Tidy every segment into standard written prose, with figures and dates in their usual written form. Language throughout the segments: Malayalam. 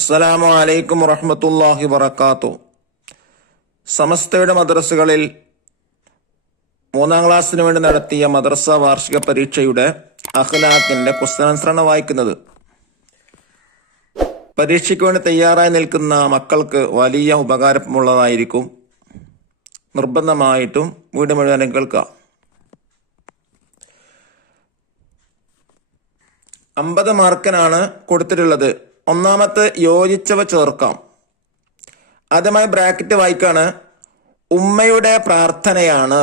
അസ്സലാമു അലൈക്കും വറഹ്മത്തുള്ളാഹി വബറകാതുഹു. സമസ്തയുടെ മദ്രസകളിൽ 3ാം ക്ലാസ്സിന് വേണ്ടി നടത്തിയ മദ്രസ വാർഷിക പരീക്ഷയുടെ അഖ്ലാഖിന്റെ ക്വസ്റ്റ്യൻ ആൻസറാണ് വായിക്കുന്നത്. പരീക്ഷയ്ക്ക് വേണ്ടി തയ്യാറായി നിൽക്കുന്ന മക്കൾക്ക് വലിയ ഉപകാരമുള്ളതായിരിക്കും. നിർബന്ധമായിട്ടും വീട് മുഴുവനും കേൾക്കുക. 50 മാർക്കിനാണ് കൊടുത്തിട്ടുള്ളത്. ഒന്നാമത്തെ യോജിച്ചവ ചേർക്കാം. ആദ്യമായി ബ്രാക്കറ്റ് വായിക്കാണ്. ഉമ്മയുടെ പ്രാർത്ഥനയാണ്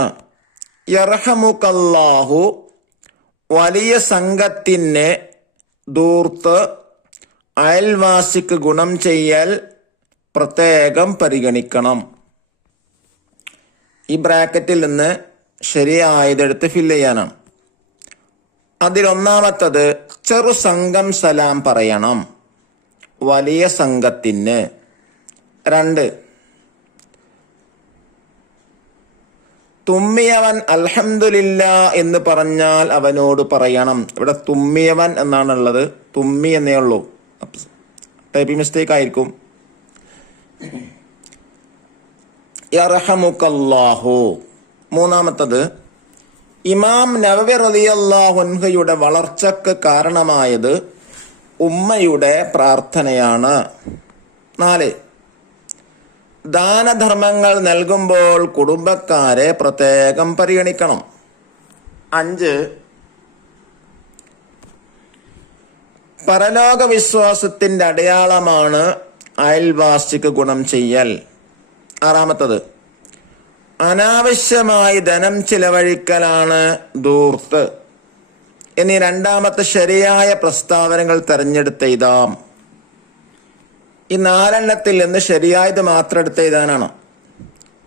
യർഹമുക്കല്ലാഹു, വലിയ സംഘത്തിനെ ദൂർത്ത് അയൽവാസിക്ക് ഗുണം ചെയ്യൽ പ്രത്യേകം പരിഗണിക്കണം. ഈ ബ്രാക്കറ്റിൽ നിന്ന് ശരിയായതെടുത്ത് ഫില്ല് ചെയ്യാനാണ്. അതിലൊന്നാമത്തത് ചെറു സംഘം സലാം പറയണം വലിയ സംഘത്തിന്. 2, തുമ്മിയവൻ അൽഹംദുലില്ലാ എന്ന് പറഞ്ഞാൽ അവനോട് പറയണം. ഇവിടെ തുമ്മിയവൻ എന്നാണുള്ളത്, തുമ്മി എന്നേ ഉള്ളൂ, ടൈപ്പിംഗ് മിസ്റ്റേക്ക് ആയിരിക്കും. യർഹമുക്കല്ലാഹു. മൂന്നാമത്തത് ഇമാം നവവി റളിയല്ലാഹു അൻഹുയുടെ വളർച്ചക്ക് കാരണമായത് ഉമ്മയുടെ പ്രാർത്ഥനയാണ്. 4, ദാനധർമ്മങ്ങൾ നൽകുമ്പോൾ കുടുംബക്കാരെ പ്രത്യേകം പരിഗണിക്കണം. 5, പരലോക വിശ്വാസത്തിന്റെ അടയാളമാണ് അയൽവാസിക്ക് ഗുണം ചെയ്യൽ. 6, അനാവശ്യമായി ധനം ചിലവഴിക്കലാണ് ധൂർത്ത്. എന്നീ രണ്ടാമത്തെ ശരിയായ പ്രസ്താവനകൾ തെരഞ്ഞെടുത്ത് എഴുതാം. ഈ 4 നിന്ന് ശരിയായത് മാത്രം എടുത്ത് എഴുതാനാണ്.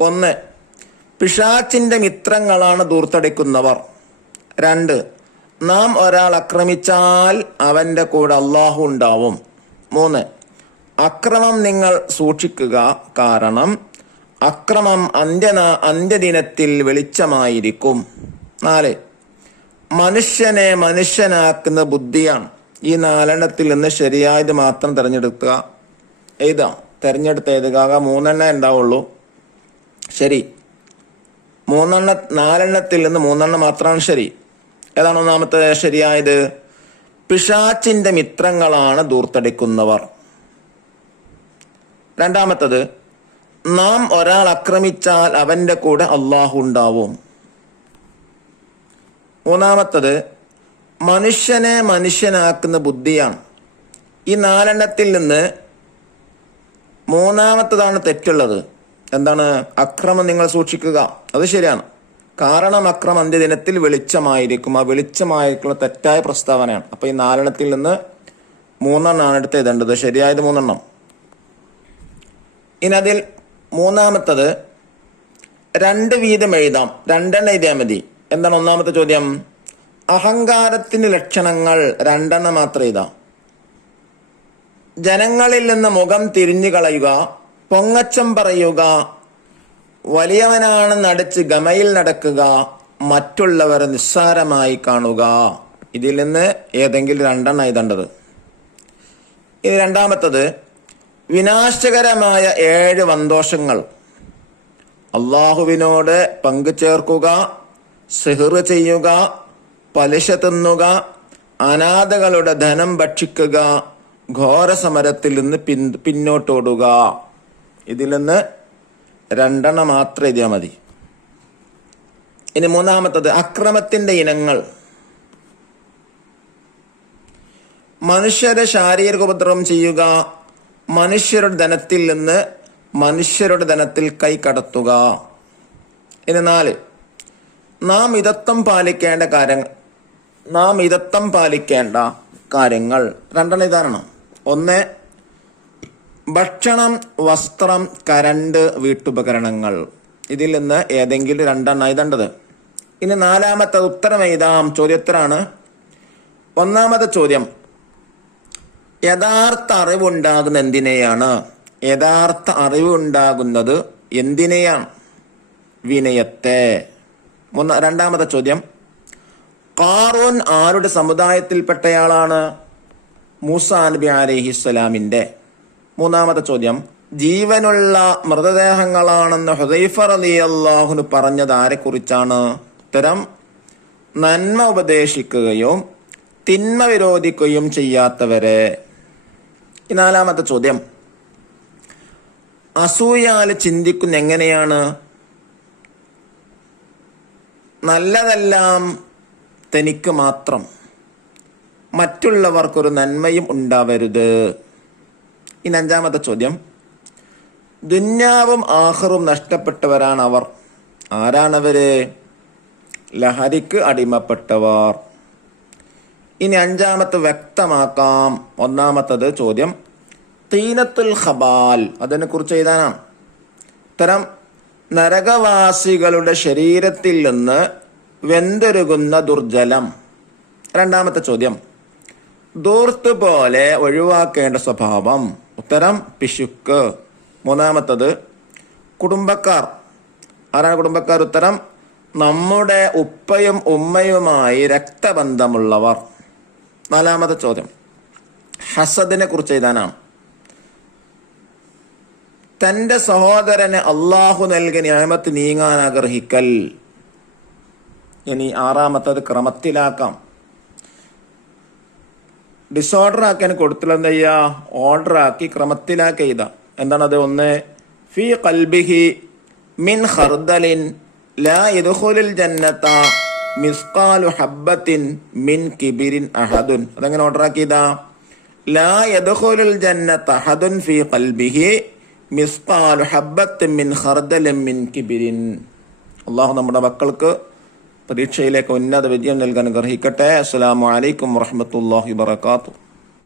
1, പിശാച്ചിന്റെ മിത്രങ്ങളാണ് ധൂർത്തടിക്കുന്നവർ. 2, നാം ഒരാൾ ആക്രമിച്ചാൽ അവന്റെ കൂടെ അള്ളാഹു ഉണ്ടാവും. 3, അക്രമം നിങ്ങൾ സൂക്ഷിക്കുക, കാരണം അക്രമം അന്ത്യദിനത്തിൽ വെളിച്ചമായിരിക്കും. 4, മനുഷ്യനെ മനുഷ്യനാക്കുന്ന ബുദ്ധിയാണ്. ഈ 4 നിന്ന് ശരിയായത് മാത്രം തിരഞ്ഞെടുക്കുക, എഴുതാം. തിരഞ്ഞെടുത്ത് എഴുതുക. 3 ഉണ്ടാവുള്ളൂ. ശരി, 4 നിന്ന് 3 മാത്രമാണ് ശരി. ഏതാണ് ഒന്നാമത്തെ ശരിയായത്? പിശാച്ചിന്റെ മിത്രങ്ങളാണ് ധൂർത്തടിക്കുന്നവർ. രണ്ടാമത്തത് നാം ഒരാൾ ആക്രമിച്ചാൽ അവന്റെ കൂടെ അള്ളാഹു ഉണ്ടാവും. മൂന്നാമത്തത് മനുഷ്യനെ മനുഷ്യനാക്കുന്ന ബുദ്ധിയാണ്. ഈ 4 നിന്ന് മൂന്നാമത്തതാണ് തെറ്റുള്ളത്. എന്താണ്? അക്രമം നിങ്ങൾ സൂക്ഷിക്കുക. അത് ശരിയാണ്, കാരണം അക്രമം അന്ത്യദിനത്തിൽ വെളിച്ചമായിരിക്കും. ആ വെളിച്ചമായിരിക്കുള്ള തെറ്റായ പ്രസ്താവനയാണ്. അപ്പൊ ഈ 4 നിന്ന് 3 എടുത്ത് എഴുതേണ്ടത്. ശരിയായത് 3. ഇനി അതിൽ മൂന്നാമത്തത് 2 വീതം എഴുതാം. 2 എഴുതിയാൽ മതി. എന്താണ് ഒന്നാമത്തെ ചോദ്യം? അഹങ്കാരത്തിന്റെ ലക്ഷണങ്ങൾ 2 മാത്രം എഴുതാം. ജനങ്ങളിൽ നിന്ന് മുഖം തിരിഞ്ഞു കളയുക, പൊങ്ങച്ചം പറയുക, വലിയവനാണെന്ന് നടിച്ച് ഗമയിൽ നടക്കുക, മറ്റുള്ളവരെ നിസ്സാരമായി കാണുക. ഇതിൽ നിന്ന് ഏതെങ്കിലും 2 എഴുതേണ്ടത്. ഇനി രണ്ടാമത്തത് വിനാശകരമായ 7 വൻദോഷങ്ങൾ. അള്ളാഹുവിനോട് പങ്കു ചേർക്കുക, സിഹ്ർ ചെയ്യുക, പലിശ തിന്നുക, അനാഥകളുടെ ധനം ഭക്ഷിക്കുക, ഘോര സമരത്തിൽ നിന്ന് പിന്നോട്ടോടുക. ഇതിൽ നിന്ന് 2 മാത്രം എഴുതിയാൽ മതി. ഇനി മൂന്നാമത്തത് അക്രമത്തിന്റെ ഇനങ്ങൾ. മനുഷ്യരെ ശാരീരിക ഉപദ്രവം ചെയ്യുക, മനുഷ്യരുടെ ധനത്തിൽ നിന്ന് മനുഷ്യരുടെ ധനത്തിൽ കൈ കടത്തുക. ഇനി 4, നാം മിതത്വം പാലിക്കേണ്ട കാര്യങ്ങൾ. 2 ഇതാണ്. 1, ഭക്ഷണം, വസ്ത്രം, കരണ്ട്, വീട്ടുപകരണങ്ങൾ. ഇതിൽ നിന്ന് ഏതെങ്കിലും 2 എഴുതേണ്ടത്. ഇനി 4 ഉത്തരം എഴുതാം. ചോദ്യോത്തരാണ്. ഒന്നാമത്തെ ചോദ്യം, യഥാർത്ഥ അറിവുണ്ടാകുന്ന എന്തിനെയാണ്? യഥാർത്ഥ അറിവുണ്ടാകുന്നത് എന്തിനെയാണ്? വിനയത്തെ. രണ്ടാമത്തെ ചോദ്യം, ഖാറൂൻ ആരുടെ സമുദായത്തിൽപ്പെട്ടയാളാണ്? മൂസാ നബി അലൈഹിസ്സലാമിന്റെ. മൂന്നാമത്തെ ചോദ്യം, ജീവനുള്ള മൃതദേഹങ്ങളാണെന്ന് ഹുദൈഫ റളിയല്ലാഹു അൻഹു പറഞ്ഞത് ആരെക്കുറിച്ചാണ്? ഉത്തരം, നന്മ ഉപദേശിക്കുകയും തിന്മ വിരോധിക്കുകയും ചെയ്യാത്തവരെ. ഈ നാലാമത്തെ ചോദ്യം, അസൂയാല് ചിന്തിക്കുന്ന എങ്ങനെയാണ്? നല്ലതെല്ലാം തനിക്ക് മാത്രം, മറ്റുള്ളവർക്കൊരു നന്മയും ഉണ്ടാവരുത്. ഇനി അഞ്ചാമത്തെ ചോദ്യം, ദുന്യാവും ആഖിറും നഷ്ടപ്പെട്ടവരാണ് അവർ. ആരാണവര്? ലഹരിക്ക് അടിമപ്പെട്ടവർ. ഇനി അഞ്ചാമത്തെ വ്യക്തമാക്കാം. ഒന്നാമത്തത് ചോദ്യം, തീനത്തുൽ ഖബാൽ, അതിനെ കുറിച്ച് എഴുതാനാണ്. ഉത്തരം, നരകവാസികളുടെ ശരീരത്തിൽ നിന്ന് വെന്തൊരുകുന്ന ദുർജലം. രണ്ടാമത്തെ ചോദ്യം, ദൂർത്ത് പോലെ ഒഴിവാക്കേണ്ട സ്വഭാവം. ഉത്തരം, പിശുക്ക്. മൂന്നാമത്തത്, കുടുംബക്കാർ. ആരാണ് കുടുംബക്കാർ? ഉത്തരം, നമ്മുടെ ഉപ്പയും ഉമ്മയുമായി രക്തബന്ധമുള്ളവർ. നാലാമത്തെ ചോദ്യം, ഹസദിനെ കുറിച്ച് എഴുതാനാണ്. തന്റെ സഹോദരന് അള്ളാഹു നൽകിയ നിഅമത്ത് നീങ്ങാൻ ആഗ്രഹിക്കൽ. ഇനി ആറാമത്തത് ക്രമത്തിലാക്കാം. ഡിസോർഡർ ആക്കാൻ കൊടുത്തില്ല, എന്താ ചെയ്യാ? ഓർഡർ ആക്കി ക്രമത്തിലാക്കി എഴുതാം. എന്താണത്? ഒന്ന്, ഫീ ഖൽബിഹി മിൻ ഖർദലിൻ ലാ യദ്ഖുലുൽ ജന്നത മിസ്ഖാലു ഹബ്ബത്തിൻ മിൻ കിബിരിൻ അഹദുൻ. അതെങ്ങനെ ഓർഡർ ആക്കിയതാ? ലാ യദ്ഖുലുൽ ജന്നത അഹദുൻ ഫീ ഖൽബിഹി മിസ്ഖാലു ഹബ്ബത്തിൻ മിൻ ഖർദലിൻ മിൻ കിബിരിൻ. അല്ലാഹു നമ്മുടെ മക്കൾക്ക് പരീക്ഷയിലേക്ക് ഉന്നത വിജയം നൽകാൻ അനുഗ്രഹിക്കട്ടെ. അസ്സലാമു അലൈക്കും വറഹ്മത്തുള്ളാഹി വബറകാതുഹു.